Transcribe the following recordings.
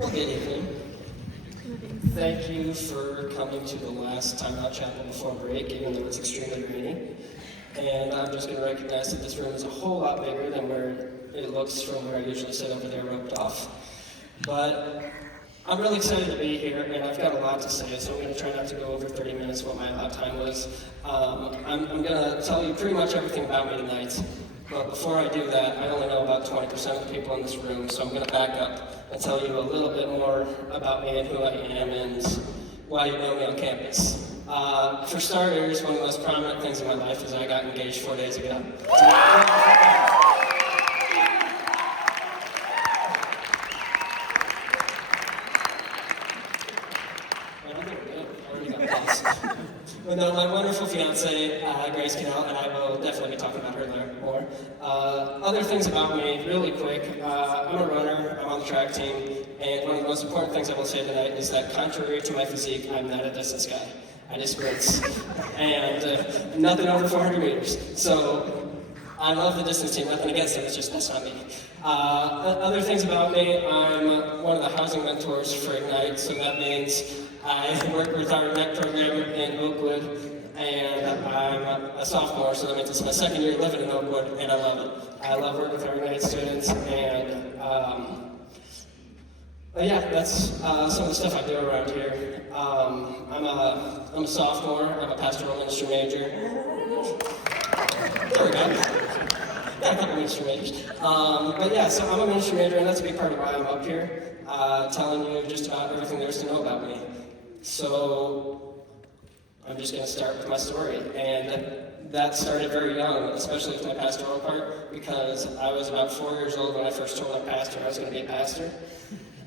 Well, good evening. Thank you for coming to the last Timeout Chapel before break, even though it's extremely rainy. And I'm just going to recognize that this room is a whole lot bigger than where it looks from where I usually sit over there roped off. But I'm really excited to be here, and I've got a lot to say, so I'm going to try not to go over 30 minutes what my allowed time was. I'm going to tell you pretty much everything about me tonight. But before I do that, I only know about 20% of the people in this room, so I'm going to back up and tell you a little bit more about me and who I am and why you know me on campus. For starters, one of the most prominent things in my life is I got engaged 4 days ago. But no, my wonderful fiance, Grace Cannell, and I will definitely be talking about her more. Other things about me, really quick, I'm a runner, I'm on the track team, and one of the most important things I will say tonight is that contrary to my physique, I'm not a distance guy. I just sprints, and nothing over 400 meters. So I love the distance team, nothing against them, it's just that's not me. Other things about me, I'm one of the housing mentors for Ignite, so that means I work with our Ignite program in Oakwood, and I'm a sophomore, so that means it's my second year living in Oakwood, and I love it. I love working with our Ignite students, and yeah, that's some of the stuff I do around here. I'm a sophomore, I'm a pastoral ministry major. There we go. Got a couple ministry majors. But yeah, so I'm a ministry major, and that's a big part of why I'm up here, telling you just about everything there is to know about me. So I'm just going to start with my story, and that started very young, especially with my pastoral part, because I was about 4 years old when I first told my pastor I was going to be a pastor,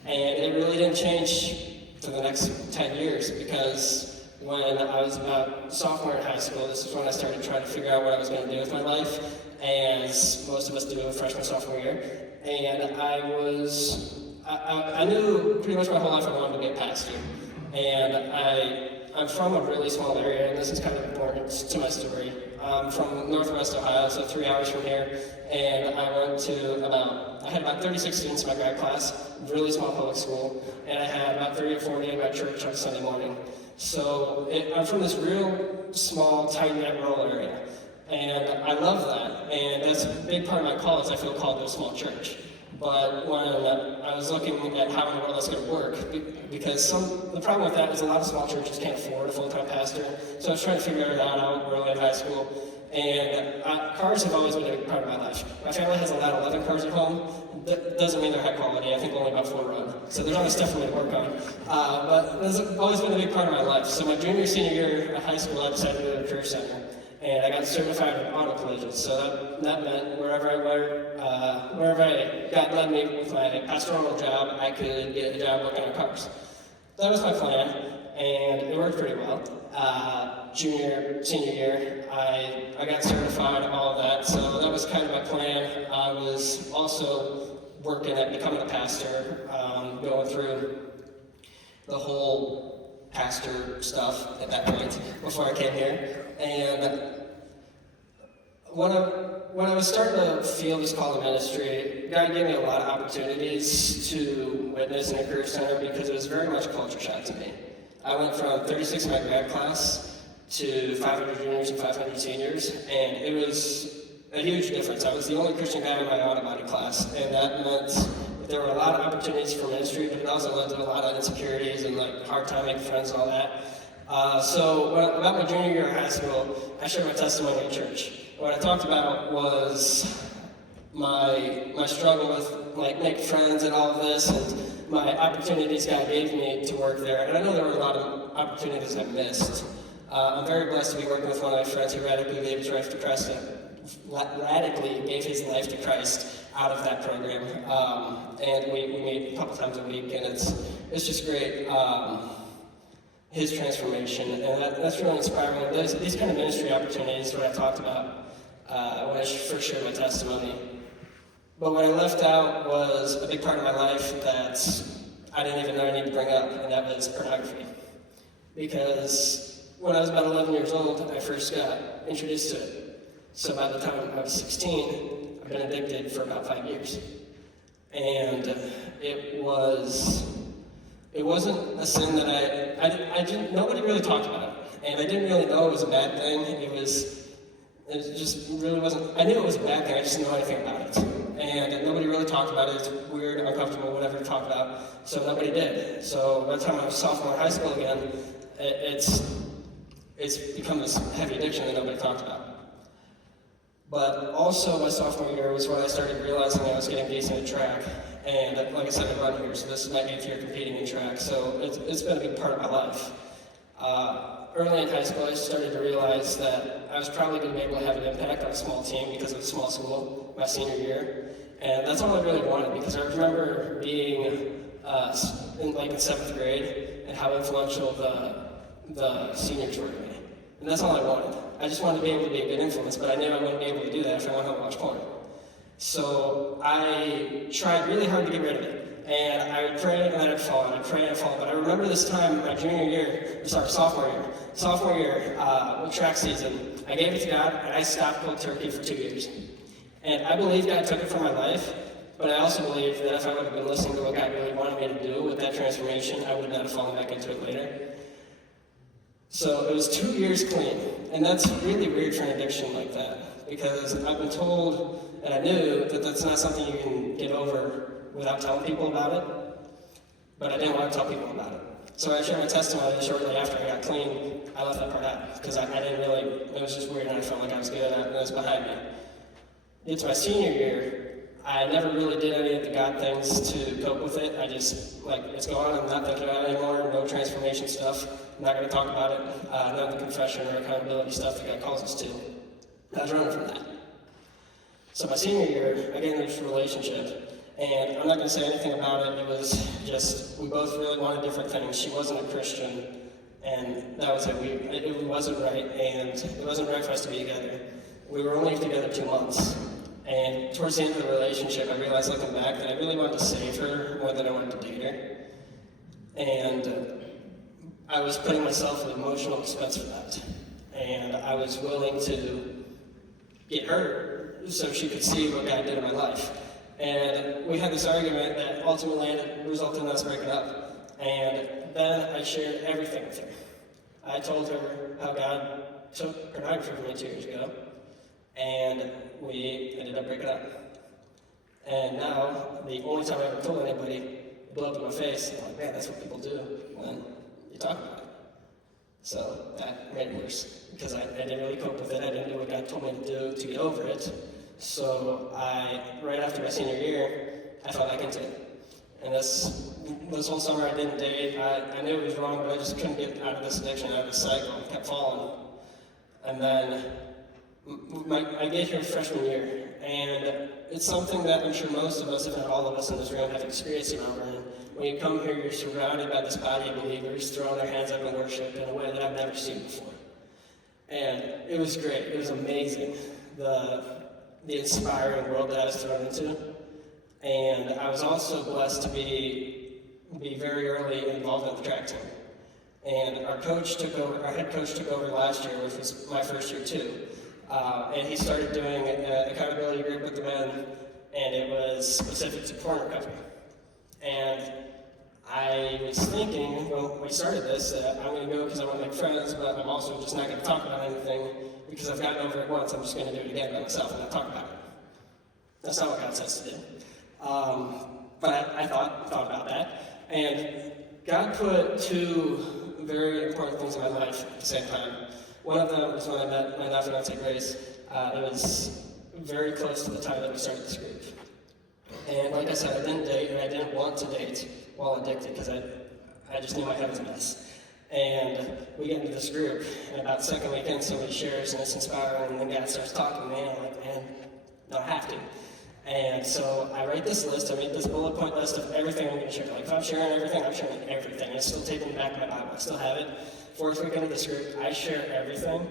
and it really didn't change for the next 10 years, because when I was about sophomore in high school, this is when I started trying to figure out what I was going to do with my life, as most of us do freshman, sophomore year, and I knew pretty much my whole life I wanted to be a pastor. And I'm from a really small area, and this is kind of important to my story. I'm from Northwest Ohio, so 3 hours from here, and I had about 36 students in my grad class, really small public school, and I had about 30 or 40 in my church on Sunday morning. So I'm from this real small, tight-knit rural area, and I love that, and that's a big part of my call is I feel called to a small church. But when I was looking at how in the world that's going to work, because the problem with that is a lot of small churches can't afford a full-time pastor, so I was trying to figure that out early in high school. And cars have always been a big part of my life. My family has allowed 11 cars at home. That doesn't mean they're high quality. I think only about 4 run. So there's always stuff for me to work on. But that's always been a big part of my life. So my junior, senior year of high school, I decided to go to the career center. And I got certified in auto collisions, so that meant wherever I got led me with my pastoral job, I could get a job working on cars. That was my plan, and it worked pretty well. Junior, senior year, I got certified, all of that, so that was kind of my plan. I was also working at becoming a pastor, going through the whole pastor stuff at that point before I came here. And when I was starting to feel this call to ministry, God gave me a lot of opportunities to witness in a career center because it was very much a culture shock to me. I went from 36 in my grad class to 500 juniors and 500 seniors, and it was a huge difference. I was the only Christian guy in my auto body class, and that meant there were a lot of opportunities for ministry, but it also led to a lot of insecurities and hard time making friends and all that. So about my junior year of high school, I shared my testimony at church. What I talked about was my struggle with making friends and all of this, and my opportunities God gave me to work there. And I know there were a lot of opportunities I missed. I'm very blessed to be working with one of my friends who radically gave his life to Christ. Out of that program, and we meet a couple times a week, and it's just great. His transformation, and that's really inspiring. These kind of ministry opportunities, what I talked about when I first shared my testimony. But what I left out was a big part of my life that I didn't even know I needed to bring up, and that was pornography. Because when I was about 11 years old, I first got introduced to it. So by the time I was 16, I've been addicted for about 5 years. And it was It wasn't a sin that I didn't, nobody really talked about it. And I didn't really know it was a bad thing. It just really wasn't, I knew it was a bad thing, I just didn't know anything about it. And nobody really talked about it. It's weird, uncomfortable, whatever to talk about. So nobody did. So by the time I was sophomore in high school again, it's become this heavy addiction that nobody talked about. But also my sophomore year was when I started realizing I was getting decent at track. And like I said, I run here, so this is my 8th year competing in track, so it's been a big part of my life. Early in high school, I started to realize that I was probably going to be able to have an impact on a small team because of a small school my senior year. And that's all I really wanted, because I remember being in 7th grade and how influential the seniors were to me. And that's all I wanted. I just wanted to be able to be a good influence, but I knew I wouldn't be able to do that if I went home and watched porn. So I tried really hard to get rid of it. And I would pray and I'd fall, and I'd pray and I'd fall. But I remember this time, my sophomore year, with track season, I gave it to God and I stopped cold turkey for 2 years. And I believe God took it from my life, but I also believe that if I would have been listening to what God really wanted me to do with that transformation, I would not have fallen back into it later. So it was 2 years clean. And that's really weird for an addiction like that, because I've been told, and I knew that that's not something you can get over without telling people about it, but I didn't want to tell people about it. So I shared my testimony shortly after I got clean. I left that part out, because I didn't really, it was just weird and I felt like I was good and it was behind me. It's my senior year, I never really did any of the God things to cope with it. I just, it's gone, I'm not thinking about it anymore, no transformation stuff, I'm not going to talk about it, none of the confession or accountability stuff that God calls us to. I was running from that. So my senior year, I get into this relationship, and I'm not going to say anything about it. It was just, we both really wanted different things. She wasn't a Christian, and that was it. It wasn't right, and it wasn't right for us to be together. We were only together 2 months, and towards the end of the relationship, I realized looking back that I really wanted to save her more than I wanted to date her. And I was putting myself at emotional expense for that. And I was willing to get her so she could see what God did in my life. And we had this argument that ultimately resulted in us breaking up. And then I shared everything with her. I told her how God took pornography from me 2 years ago, and we ended up breaking up. And now, the only time I ever told anybody, it blew up in my face, and I'm like, man, that's what people do when you talk about it. So that made it worse, because I didn't really cope with it. I didn't do what God told me to do to get over it. So right after my senior year, I fell back into it. And this whole summer I didn't date. I knew it was wrong, but I just couldn't get out of this addiction, out of this cycle. I kept falling. And then I get here freshman year, and it's something that I'm sure most of us, if not all of us in this room, have experienced around. And when you come here, you're surrounded by this body of believers throwing their hands up in worship in a way that I've never seen before. And it was great. It was amazing, the inspiring world that I was thrown into. And I was also blessed to be very early involved in the track team. And our head coach took over last year, which was my first year too. And he started doing an accountability group with the men, and it was specific to porn recovery. And I was thinking, when we started this, that I'm going to go because I want to make friends, but I'm also just not going to talk about anything because I've gotten over it once. I'm just going to do it again by myself and not talk about it. That's not what God says to do. But I thought about that, and God put two very important things in my life at the same time. One of them was when I met my now fiancée Grace. It was very close to the time that we started this group. And like I said, I didn't date, and I didn't want to date while addicted because I just knew my head was a mess. And we get into this group, and about the second weekend, somebody shares, and it's inspiring, and then God starts talking to me, and I'm like, man, no, I have to. And so I write this list, I make this bullet point list of everything I'm going to share. Like, if I'm sharing everything, I'm sharing everything. I'm still taking back my Bible, I still have it. Fourth weekend of this group, I share everything.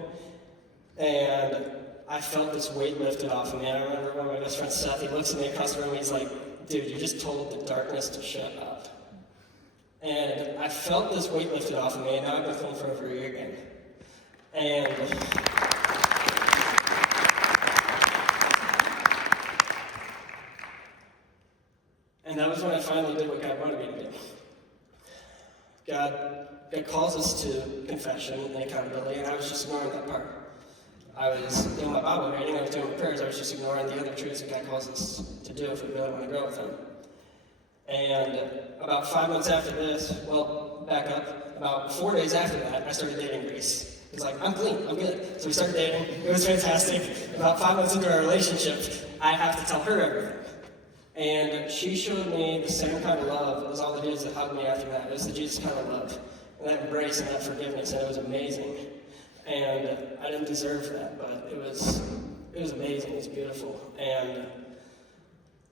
And I felt this weight lifted off of me. I remember when my best friend Seth, he looks at me across the room, and he's like, dude, you just told the darkness to shut up. And I felt this weight lifted off of me, and now I've been clean for over a year again. And that was when I finally did what God wanted me to do. God calls us to confession and accountability, and I was just ignoring that part. I was doing my Bible reading, I was doing my prayers, I was just ignoring the other truths that God calls us to do if we really want to grow with Him. And about 5 months after this, well, back up, about 4 days after that, I started dating Grace. It was like, I'm clean, I'm good. So we started dating, it was fantastic. About 5 months into our relationship, I have to tell her everything. And she showed me the same kind of love as all the dudes that hugged me after that. It was the Jesus kind of love, and that embrace and that forgiveness, and it was amazing. And I didn't deserve that, but it was amazing, it was beautiful. And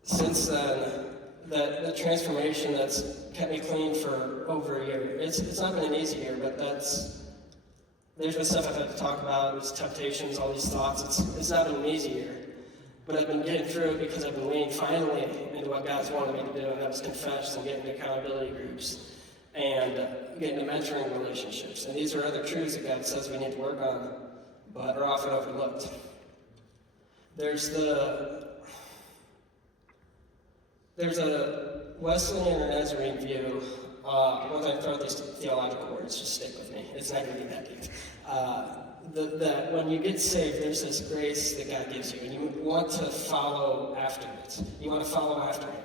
since then, the transformation that's kept me clean for over a year. It's not been an easy year, but there's been stuff I've had to talk about, these temptations, all these thoughts. It's not been an easy year. But I've been getting through it because I've been leaning finally into what God's wanted me to do, and that was confess and get into accountability groups and get into mentoring relationships. And these are other truths that God says we need to work on, but are often overlooked. There's a Wesleyan or Nazarene view. Once I throw these theological words, just stick with me. It's not going to be that deep. That when you get saved, there's this grace that God gives you, and you want to follow after it. You want to follow after Him.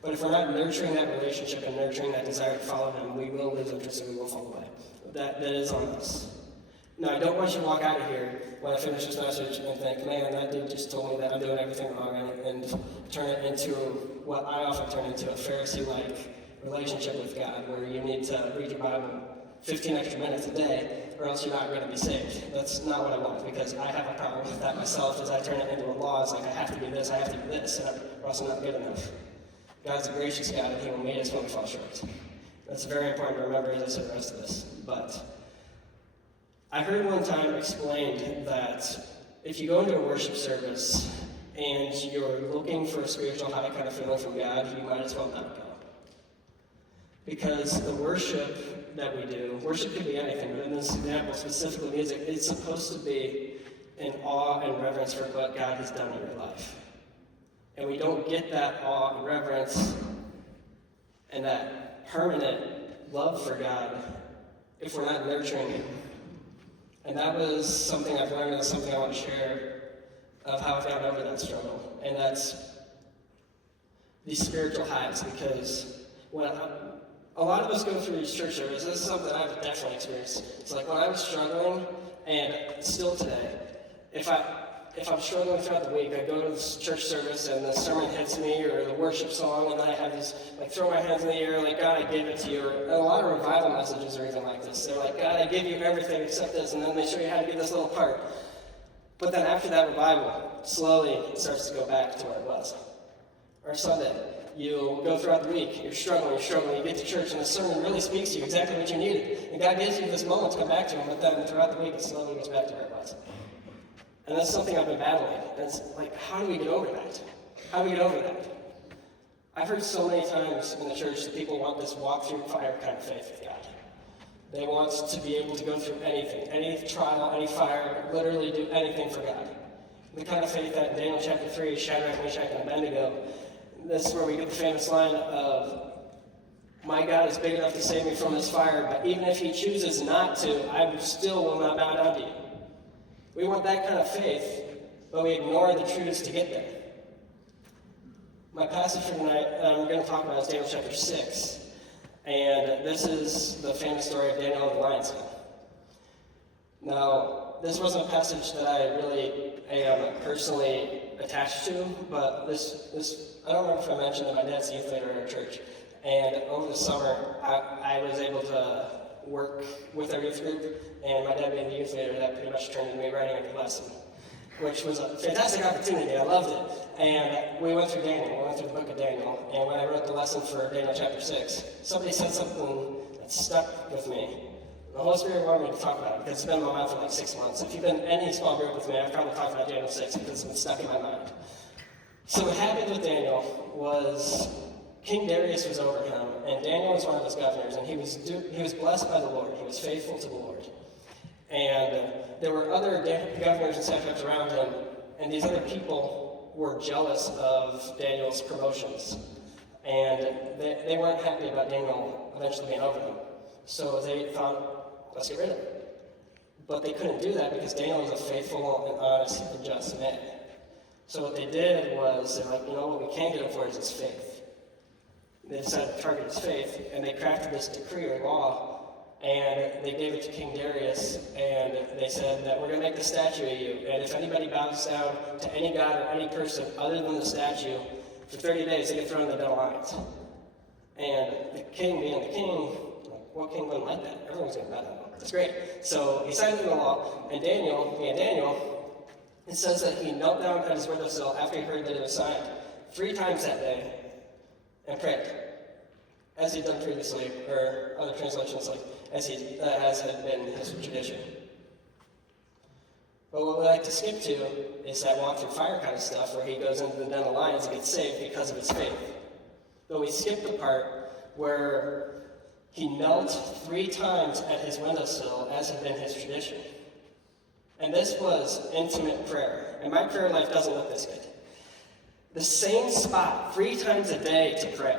But if we're not nurturing that relationship and nurturing that desire to follow Him, we will lose interest and we will fall away. That is on us. Now, I don't want you to walk out of here when I finish this message and think, man, that dude just told me that I'm doing everything wrong, and turn it into what I often turn into, a Pharisee-like relationship with God, where you need to read your Bible 15 extra minutes a day, or else you're not going to be saved. That's not what I want, because I have a problem with that myself, as I turn it into a law. It's like, I have to do this, I have to do this, or else I'm not good enough. God's a gracious God, and He will meet us when we fall short. That's very important to remember as I say the rest of this. But I heard one time explained that if you go into a worship service and you're looking for a spiritual high kind of feeling from God, you might as well not go. Because the worship that we do, worship could be anything, but in this example, specifically music, it's supposed to be in awe and reverence for what God has done in your life. And we don't get that awe and reverence and that permanent love for God if we're not nurturing Him. And that was something I've learned, and something I want to share of how I've gotten over that struggle. And that's these spiritual highs, because when a lot of us go through these church services, this is something I've definitely experienced. It's like when I was struggling, and still today, if I'm struggling throughout the week, I go to this church service and the sermon hits me, or the worship song, and then I have these, like, throw my hands in the air, like, God, I give it to you. Or a lot of revival messages are even like this. They're like, God, I give you everything except this, and then they show you how to do this little part. But then after that revival, slowly it starts to go back to where it was. Or Sunday, you go throughout the week, you're struggling, you get to church, and the sermon really speaks to you exactly what you needed. And God gives you this moment to come back to Him, but then throughout the week, it slowly goes back to where it was. And that's something I've been battling. And it's like, how do we get over that? How do we get over that? I've heard so many times in the church that people want this walk-through fire kind of faith with God. They want to be able to go through anything, any trial, any fire, literally do anything for God. The kind of faith that in Daniel chapter 3, Shadrach, Meshach, and Abednego, this is where we get the famous line of, my God is big enough to save me from this fire, but even if He chooses not to, I still will not bow down to you. We want that kind of faith, but we ignore the truths to get there. My passage for tonight I'm going to talk about is Daniel chapter 6. And this is the famous story of Daniel and the lion's den. Now, this wasn't a passage that I really am personally attached to, but this I don't remember if I mentioned that my dad's the youth leader in our church. And over the summer, I was able to work with our youth group, and my dad being the youth leader, that pretty much turned into me writing a lesson, which was a fantastic opportunity. I loved it. And we went through Daniel. We went through the book of Daniel. And when I wrote the lesson for Daniel chapter 6, somebody said something that stuck with me. The Holy Spirit wanted me to talk about it because it's been in my mind for like 6 months. If you've been in any small group with me, I've probably talked about Daniel 6 because it's been stuck in my mind. So what happened with Daniel was King Darius was over him, and Daniel was one of his governors, and he was blessed by the Lord. He was faithful to the Lord. And there were other governors and satraps around him, and these other people were jealous of Daniel's promotions. And they weren't happy about Daniel eventually being over them. So they thought, let's get rid of it. But they couldn't do that because Daniel was a faithful and honest and just man. So what they did was, they're like, what we can't get him for is his faith. They decided to target his faith, and they crafted this decree or law, and they gave it to King Darius, and they said that we're going to make the statue of you, and if anybody bows down to any god or any person other than the statue, for 30 days they get thrown in the den of lions. And the king, being the king, what king wouldn't like that? Everyone's going to bow down. That's great. So he signed into the law, and Daniel, it says that he knelt down at his windowsill after he heard that it was signed 3 times that day and prayed, as he'd done previously, or other translations, like as had been his tradition. But what we like to skip to is that walk through fire kind of stuff where he goes into the den of lions and gets saved because of his faith. But we skip the part where he knelt 3 times at his windowsill, as had been his tradition. And this was intimate prayer. And my prayer life doesn't look this good. The same spot 3 times a day to pray.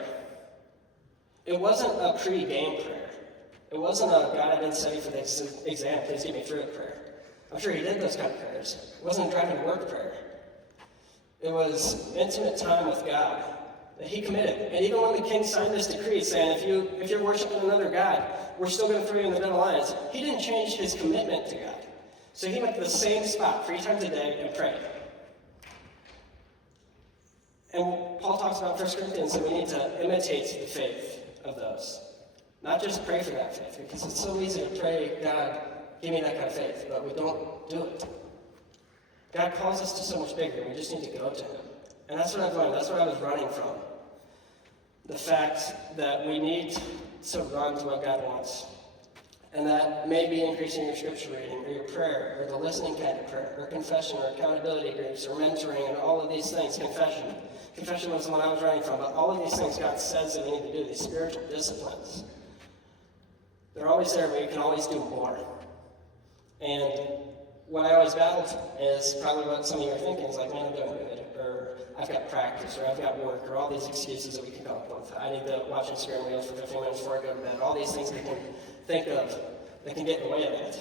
It wasn't a pre-game prayer. It wasn't a, God, I didn't study for this exam, please get me through it prayer. I'm sure he did those kind of prayers. It wasn't a driving to work prayer. It was intimate time with God that he committed. And even when the king signed this decree saying, if you're worshiping another God, we're still going to throw you in the den of lions, he didn't change his commitment to God. So he went to the same spot 3 times a day and prayed. And Paul talks about 1 Corinthians that we need to imitate the faith of those. Not just pray for that faith, because it's so easy to pray, God, give me that kind of faith, but we don't do it. God calls us to so much bigger, we just need to go to him. And that's what I've learned, that's what I was running from. The fact that we need to run to what God wants. And that may be increasing your scripture reading, or your prayer, or the listening kind of prayer, or confession, or accountability groups, or mentoring, and all of these things. Confession. Confession was the one I was running from, but all of these things God says that we need to do, these spiritual disciplines. They're always there, but you can always do more. And what I always battled is probably what some of you are thinking is like, man, I'm doing good, or I've got practice, or I've got work, or all these excuses that we can come up with. I need to watch Instagram reels for 15 minutes before I go to bed. All these things we can think of that can get in the way of that.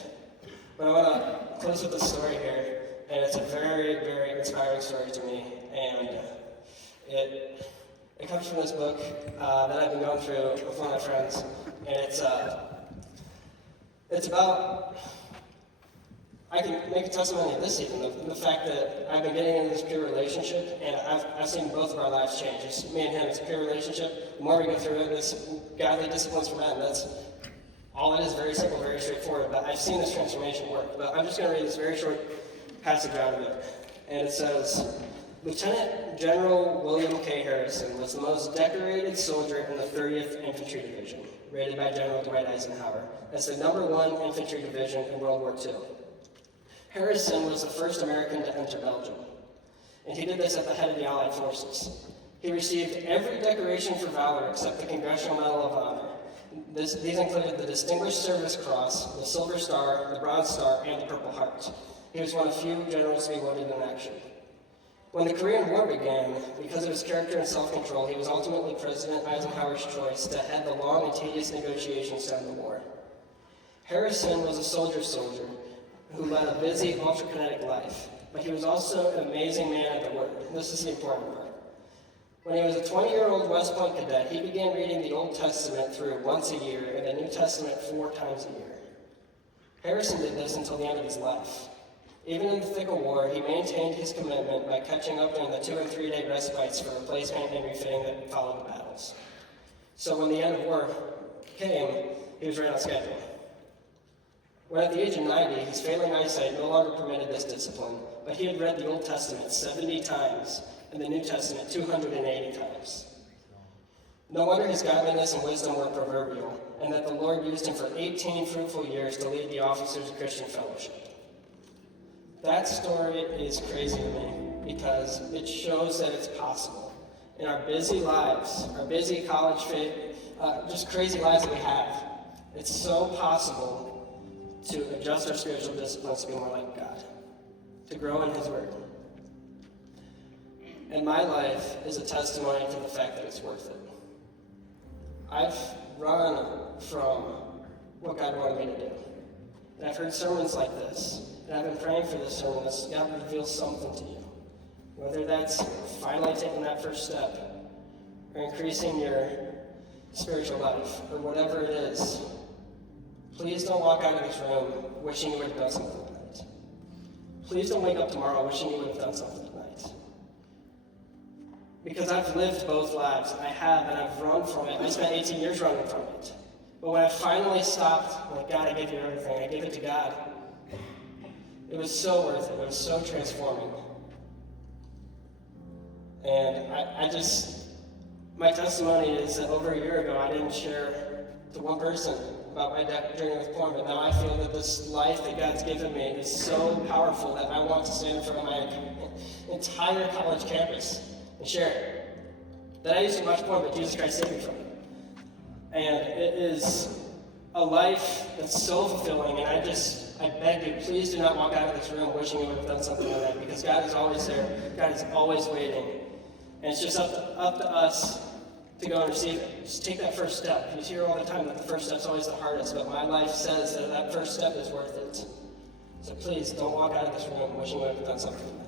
But I want to close with a story here, and it's a very, very inspiring story to me. And it comes from this book that I've been going through with one of my friends, and it's about, I can make a testimony of this even, the fact that I've been getting into this pure relationship, and I've seen both of our lives change. It's me and him, it's a pure relationship. The more we go through it, it's godly disciplines for men. That's all it is, very simple, very straightforward. But I've seen this transformation work. But I'm just going to read this very short passage out of it. And it says, Lieutenant General William K. Harrison was the most decorated soldier in the 30th Infantry Division, rated by General Dwight Eisenhower as the #1 infantry division in World War II. Harrison was the first American to enter Belgium, and he did this at the head of the Allied forces. He received every decoration for valor except the Congressional Medal of Honor. These included the Distinguished Service Cross, the Silver Star, the Bronze Star, and the Purple Heart. He was one of few generals to be wounded in action. When the Korean War began, because of his character and self-control, he was ultimately President Eisenhower's choice to head the long and tedious negotiations to end the war. Harrison was a soldier who led a busy, ultra-kinetic life, but he was also an amazing man of the word. This is the important part. When he was a 20-year-old West Point cadet, he began reading the Old Testament through once a year and the New Testament 4 times a year. Harrison did this until the end of his life. Even in the thick of war, he maintained his commitment by catching up during the 2- and 3-day respites for replacement and refitting that followed the battles. So when the end of war came, he was right on schedule. When at the age of 90, his failing eyesight no longer permitted this discipline, but he had read the Old Testament 70 times and the New Testament 280 times. No wonder his godliness and wisdom were proverbial, and that the Lord used him for 18 fruitful years to lead the officers of Christian fellowship. That story is crazy to me because it shows that it's possible. In our busy lives, our busy college fit, just crazy lives that we have, it's so possible to adjust our spiritual disciplines to be more like God, to grow in His Word. And my life is a testimony to the fact that it's worth it. I've run from what God wanted me to do. And I've heard sermons like this, and I've been praying for this sermon that God reveals something to you. Whether that's finally taking that first step, or increasing your spiritual life, or whatever it is, please don't walk out of this room wishing you would have done something tonight. Please don't wake up tomorrow wishing you would have done something tonight. Because I've lived both lives. I have, and I've run from it. I spent 18 years running from it. But when I finally stopped, like, God, I give you everything. I gave it to God. It was so worth it. It was so transforming. And my testimony is that over a year ago, I didn't share to one person about my journey with porn, but now I feel that this life that God's given me is so powerful that I want to stand in front of my entire college campus and share it. That I used to watch porn, but Jesus Christ saved me from it. And it is a life that's so fulfilling, and I beg you, please do not walk out of this room wishing you would have done something like that, because God is always there. God is always waiting. And it's just up to us to go and receive it. Just take that first step. You hear all the time that the first step's always the hardest, but my life says that first step is worth it. So please, don't walk out of this room wishing you would have done something like that.